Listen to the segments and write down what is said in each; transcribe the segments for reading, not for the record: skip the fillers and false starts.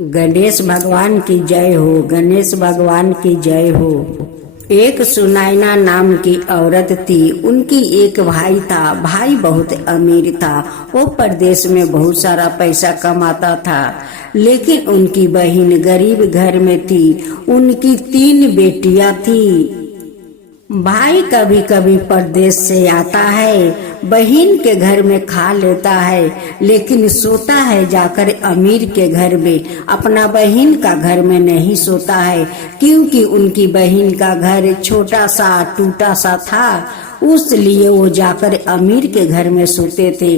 गणेश भगवान की जय हो। गणेश भगवान की जय हो। एक सुनैना नाम की औरत थी। उनकी एक भाई था। भाई बहुत अमीर था। वो परदेश में बहुत सारा पैसा कमाता था, लेकिन उनकी बहन गरीब घर में थी। उनकी 3 बेटियां थी। भाई कभी कभी परदेश से आता है, बहन के घर में खा लेता है, लेकिन सोता है जाकर अमीर के घर में। अपना बहन का घर में नहीं सोता है, क्योंकि उनकी बहन का घर छोटा सा टूटा सा था। उसलिए वो जाकर अमीर के घर में सोते थे।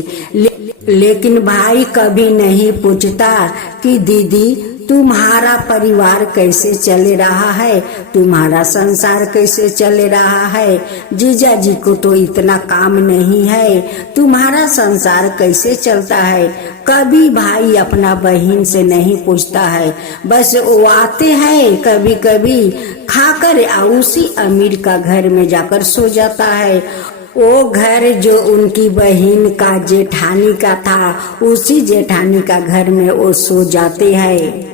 लेकिन भाई कभी नहीं पूछता कि दीदी तुम्हारा परिवार कैसे चल रहा है, तुम्हारा संसार कैसे चल रहा है। जीजा जी को तो इतना काम नहीं है, तुम्हारा संसार कैसे चलता है। कभी भाई अपना बहन से नहीं पूछता है। बस वो आते हैं कभी कभी, खाकर उसी अमीर का घर में जाकर सो जाता है। वो घर जो उनकी बहन का जेठानी का था, उसी जेठानी का घर में वो सो जाते हैं।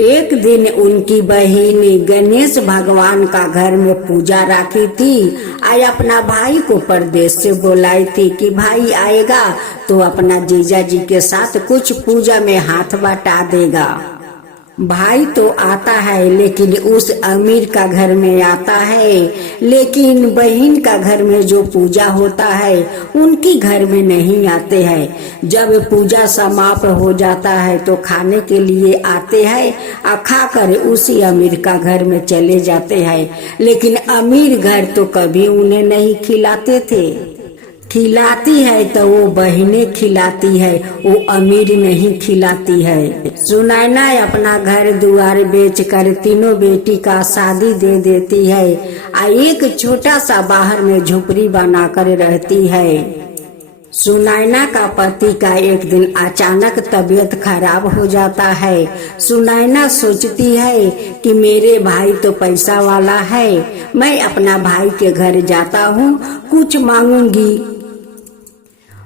एक दिन उनकी बहन गणेश भगवान का घर में पूजा रखी थी। आई अपना भाई को परदेश से बुलाई थी कि भाई आएगा तो अपना जीजा जी के साथ कुछ पूजा में हाथ बटा देगा। भाई तो आता है, लेकिन उस अमीर का घर में आता है, लेकिन बहन का घर में जो पूजा होता है उनकी घर में नहीं आते हैं। जब पूजा समाप्त हो जाता है तो खाने के लिए आते हैं और खाकर उसी अमीर का घर में चले जाते हैं। लेकिन अमीर घर तो कभी उन्हें नहीं खिलाते थे। खिलाती है तो वो बहनें खिलाती है, वो अमीर नहीं खिलाती है। सुनैना अपना घर दुआर बेचकर तीनों बेटी का शादी दे देती है और एक छोटा सा बाहर में झोपड़ी बनाकर रहती है। सुनैना का पति का एक दिन अचानक तबीयत खराब हो जाता है। सुनैना सोचती है कि मेरे भाई तो पैसा वाला है, मैं अपना भाई के घर जाता हूँ, कुछ मांगूंगी,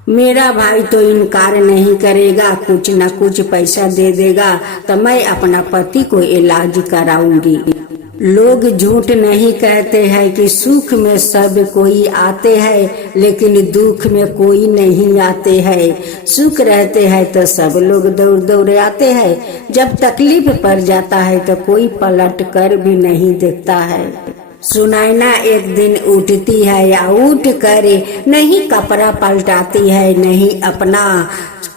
मेरा भाई तो इनकार नहीं करेगा, कुछ न कुछ पैसा दे देगा, तो मैं अपना पति को इलाज कराऊंगी। लोग झूठ नहीं कहते हैं कि सुख में सब कोई आते हैं, लेकिन दुख में कोई नहीं आते हैं। सुख रहते हैं तो सब लोग दौड़ दौड़ आते हैं, जब तकलीफ पड़ जाता है तो कोई पलट कर भी नहीं देखता है। सुनैना एक दिन उठती है या उठ कर नहीं कपड़ा पलटाती है, नहीं अपना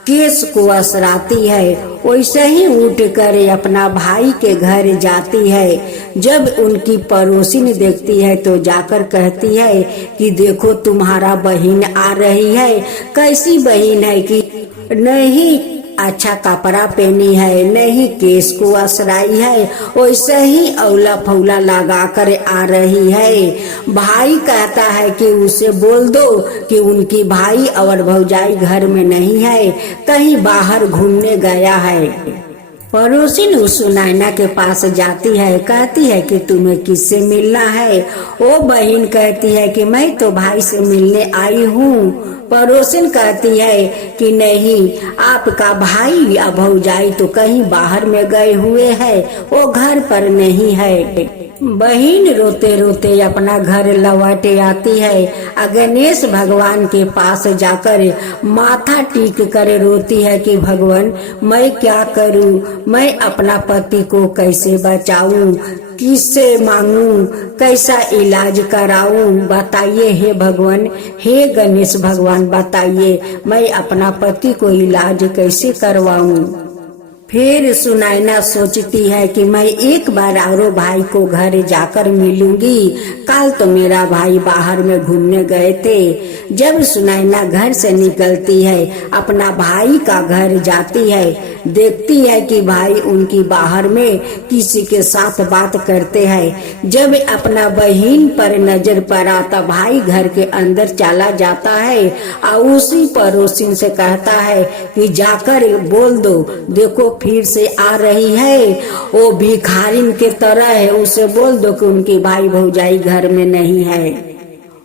केस को असराती है, वैसे ही उठ कर अपना भाई के घर जाती है। जब उनकी पड़ोसिन देखती है तो जाकर कहती है कि देखो तुम्हारा बहन आ रही है। कैसी बहन है कि नहीं अच्छा कपड़ा पहनी है, नहीं केस को असराई है, वैसे ही औला फौला लगा कर आ रही है। भाई कहता है कि उसे बोल दो कि उनकी भाई और भौजाई घर में नहीं है, कहीं बाहर घूमने गया है। पड़ोसिन उस सुनैना के पास जाती है, कहती है कि तुम्हें किससे मिलना है। वो बहन कहती है कि मैं तो भाई से मिलने आई हूँ। पड़ोसिन कहती है कि नहीं, आपका भाई या भौजाई तो कहीं बाहर में गए हुए हैं, वो घर पर नहीं है। बहन रोते रोते अपना घर लौटे आती है। गणेश भगवान के पास जाकर माथा टीक कर रोती है कि भगवान मैं क्या करूं, मैं अपना पति को कैसे बचाऊं, किससे मांगूं, कैसा इलाज कराऊं, बताइए हे भगवान, हे गणेश भगवान बताइए, मैं अपना पति को इलाज कैसे करवाऊं। फिर सुनैना सोचती है कि मैं एक बार औरो भाई को घर जाकर मिलूंगी। कल तो मेरा भाई बाहर में घूमने गए थे। जब सुनैना घर से निकलती है, अपना भाई का घर जाती है, देखती है कि भाई उनकी बाहर में किसी के साथ बात करते हैं। जब अपना बहन पर नजर पड़ा तो भाई घर के अंदर चला जाता है और उसी पड़ोसिन से कहता है कि जाकर बोल दो, देखो फिर से आ रही है, वो भिखारिन के तरह है, उसे बोल दो कि उनकी भाई भौजाई घर में नहीं है।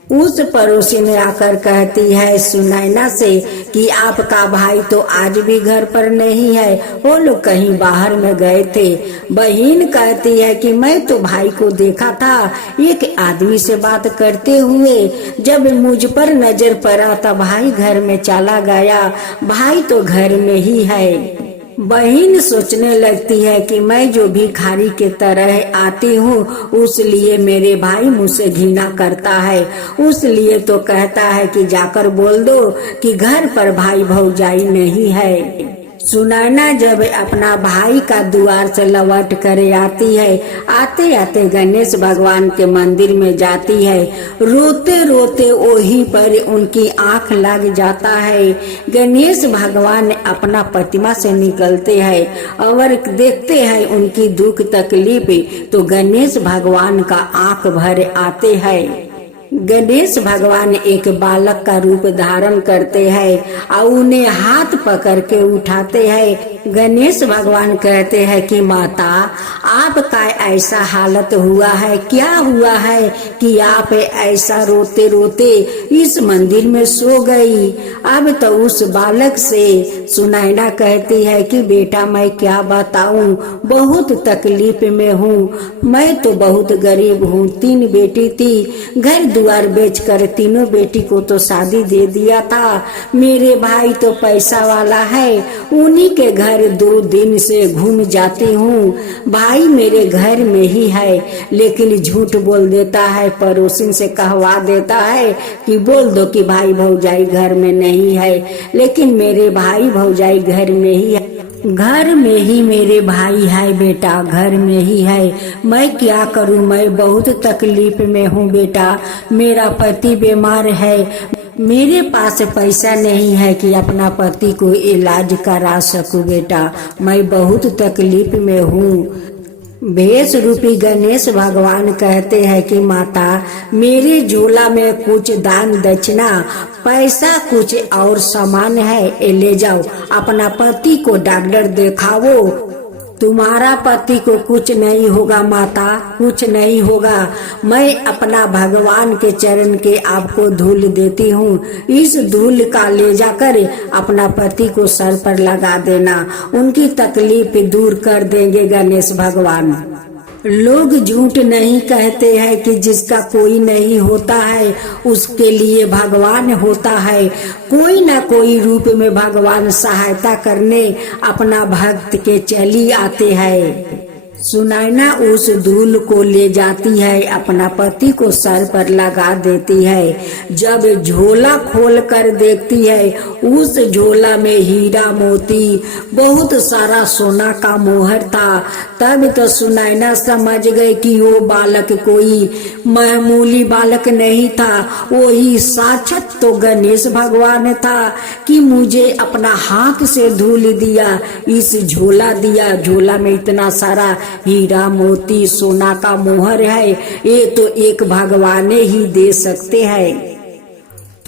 उस पड़ोसी ने आकर कहती है सुनैना से कि आपका भाई तो आज भी घर पर नहीं है, वो लोग कहीं बाहर में गए थे। बहन कहती है कि मैं तो भाई को देखा था एक आदमी से बात करते हुए, जब मुझ पर नजर पड़ा तब भाई घर में चला गया, भाई तो घर में ही है। बहन सोचने लगती है कि मैं जो भिखारी के तरह आती हूँ उस लिए मेरे भाई मुझसे घृणा करता है, उस लिए तो कहता है कि जाकर बोल दो कि घर पर भाई भौजाई नहीं है। सुनैना जब अपना भाई का द्वार से लौट कर आती है, आते आते गणेश भगवान के मंदिर में जाती है। रोते रोते वहीं पर उनकी आंख लग जाता है। गणेश भगवान अपना प्रतिमा से निकलते हैं और देखते हैं उनकी दुख तकलीफ, तो गणेश भगवान का आंख भर आते हैं। गणेश भगवान एक बालक का रूप धारण करते हैं और उन्हें हाथ पकड़ के उठाते हैं। गणेश भगवान कहते हैं कि माता आपका ऐसा हालत हुआ है, क्या हुआ है कि आप ऐसा रोते रोते इस मंदिर में सो गई। अब तो उस बालक से सुनैना कहती है कि बेटा मैं क्या बताऊं, बहुत तकलीफ में हूँ, मैं तो बहुत गरीब हूँ, 3 बेटी थी, घर द्वार बेचकर तीनों बेटी को तो शादी दे दिया था। मेरे भाई तो पैसा वाला है, उन्हीं के घर 2 दिन से घूम जाती हूँ। भाई मेरे घर में ही है, लेकिन झूठ बोल देता है, पड़ोसी से कहवा देता है कि बोल दो कि भाई भौजाई घर में नहीं है, लेकिन मेरे भाई भौजाई घर में ही है। घर में ही मेरे भाई है बेटा, घर में ही है। मैं क्या करूं, मैं बहुत तकलीफ में हूं बेटा, मेरा पति बीमार है, मेरे पास पैसा नहीं है कि अपना पति को इलाज करा सकूं बेटा, मैं बहुत तकलीफ में हूँ। भेष रूपी गणेश भगवान कहते हैं कि माता मेरे झोला में कुछ दान दक्षिणा पैसा कुछ और सामान है, ये ले जाओ, अपना पति को डॉक्टर दिखाओ, तुम्हारा पति को कुछ नहीं होगा माता, कुछ नहीं होगा। मैं अपना भगवान के चरण के आपको धूल देती हूँ, इस धूल का ले जाकर अपना पति को सर पर लगा देना, उनकी तकलीफ दूर कर देंगे गणेश भगवान। लोग झूठ नहीं कहते हैं कि जिसका कोई नहीं होता है उसके लिए भगवान होता है। कोई ना कोई रूप में भगवान सहायता करने अपना भक्त के चली आते हैं। सुनैना उस धूल को ले जाती है, अपना पति को सर पर लगा देती है। जब झोला खोल कर देखती है, उस झोला में हीरा मोती बहुत सारा सोना का मोहर था। तब तो सुनैना समझ गई कि वो बालक कोई मामूली बालक नहीं था, वही साक्षात तो गणेश भगवान था कि मुझे अपना हाथ से धूल दिया, इस झोला दिया, झोला में इतना सारा हीरा मोती सोना का मोहर है, ये तो एक भगवान ही दे सकते हैं।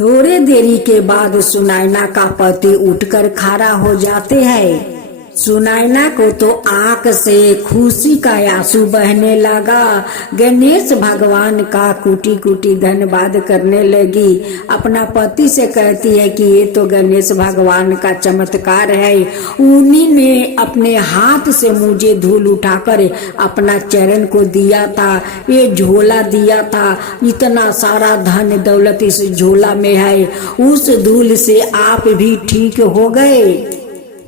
थोड़े देरी के बाद सुनैना का पति उठकर खड़ा हो जाते हैं। सुनैना को तो आंख से खुशी का आंसू बहने लगा। गणेश भगवान का कुटी कुटी धन्यवाद करने लगी। अपना पति से कहती है कि ये तो गणेश भगवान का चमत्कार है, उन्हीं ने अपने हाथ से मुझे धूल उठाकर अपना चरण को दिया था, ये झोला दिया था, इतना सारा धन दौलत इस झोला में है, उस धूल से आप भी ठीक हो गए।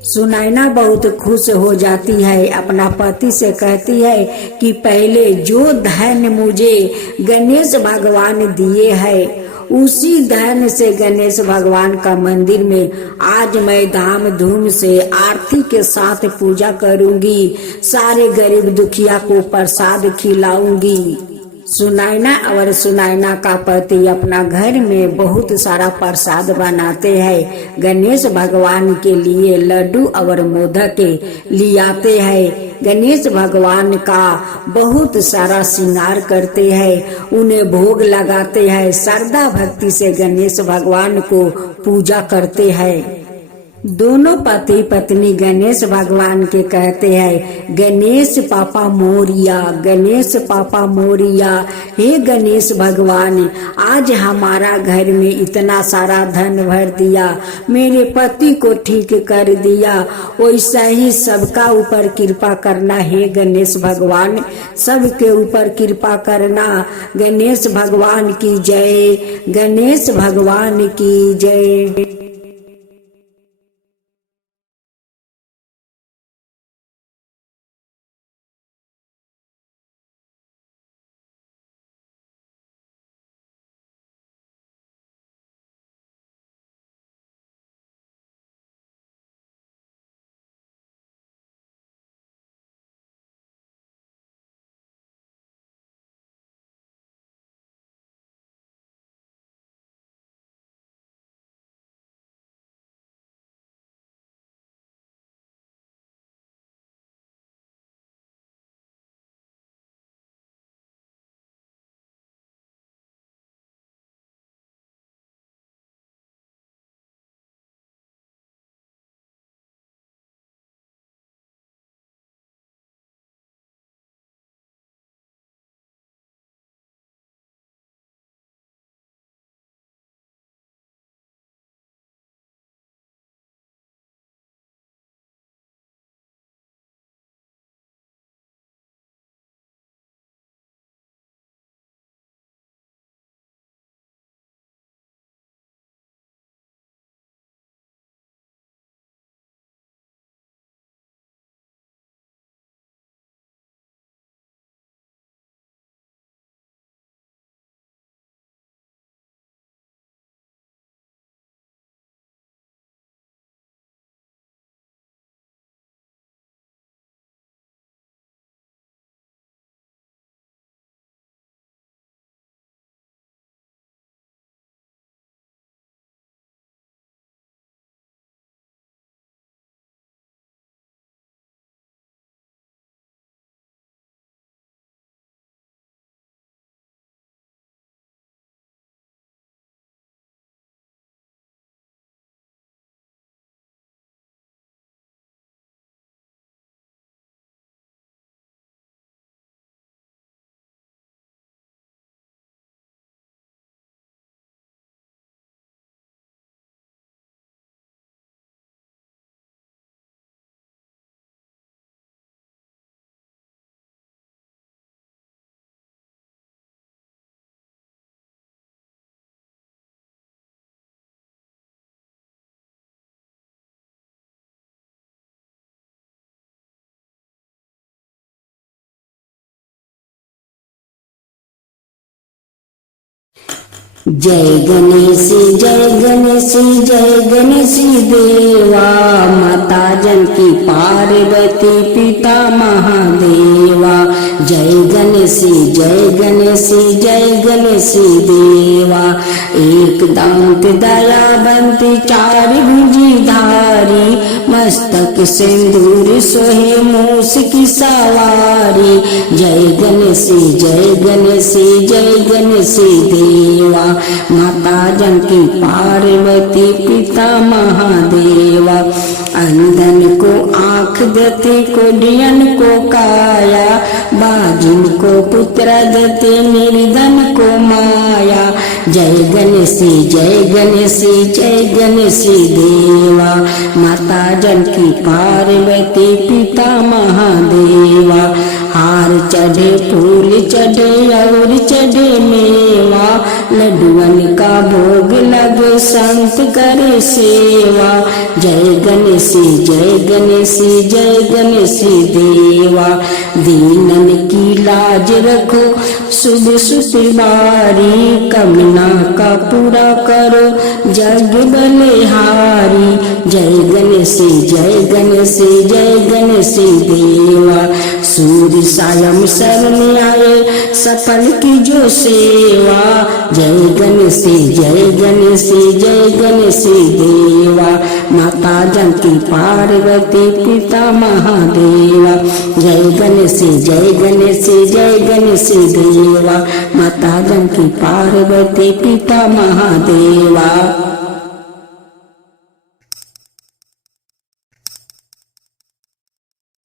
सुनैना बहुत खुश हो जाती है, अपना पति से कहती है कि पहले जो धन मुझे गणेश भगवान दिए है, उसी धन से गणेश भगवान का मंदिर में आज मैं धाम धूम से आरती के साथ पूजा करूंगी, सारे गरीब दुखिया को प्रसाद खिलाऊंगी। सुनैना और सुनैना का पति अपना घर में बहुत सारा प्रसाद बनाते हैं, गणेश भगवान के लिए लड्डू और मोदक लियाते हैं। गणेश भगवान का बहुत सारा श्रृंगार करते हैं, उन्हें भोग लगाते हैं, श्रद्धा भक्ति से गणेश भगवान को पूजा करते हैं। दोनों पति पत्नी गणेश भगवान के कहते हैं, गणेश पापा मोरिया, गणेश पापा मोरिया। हे गणेश भगवान, आज हमारा घर में इतना सारा धन भर दिया, मेरे पति को ठीक कर दिया, वैसा ही सबका ऊपर कृपा करना। हे गणेश भगवान, सबके ऊपर कृपा करना। गणेश भगवान की जय, गणेश भगवान की जय। जय गणेश जय गणेश जय गणेश देवा, माता जानकी पार्वती पिता महादेवा। जय गणेश जय गणेश जय गणेश देवा। एक दांत दयावंत चार भुजी धारी, मस्तक सिंदूर सोहे मूस की सवारी। जय गणेश जय गणेश जय गणेश देवा, माता जानकी पार्वती पिता महादेवा। अंधन को आँख देते, कोढ़ियन को काया, बाजिन को पुत्र देते, निर्धन को माया। जय गणेश जय गणेश जय गणेश देवा, माता जानकी पार्वती पिता महादेवा। हार चढ़े फूल चढ़े और चढ़े मेवा, लड्डुअन का भोग लगे संत करे सेवा। जय गणेश जय गणेश जय गणेश देवा। दीनन की लाज रखो शुभ सुतिवारी, कमना का पूरा करो जग बलिहारी। जय गणेश जय गणेश जय गणेश देवा। सूर्य सायं शरण आए सफल की जो सेवा। जय गणेश जय गणेश जय गणेश देवा, माता जानकी पार्वती पिता महादेवा। जय गणेश जय गणेश जय गणेश देवा, माता जानकी पार्वती पिता महादेवा।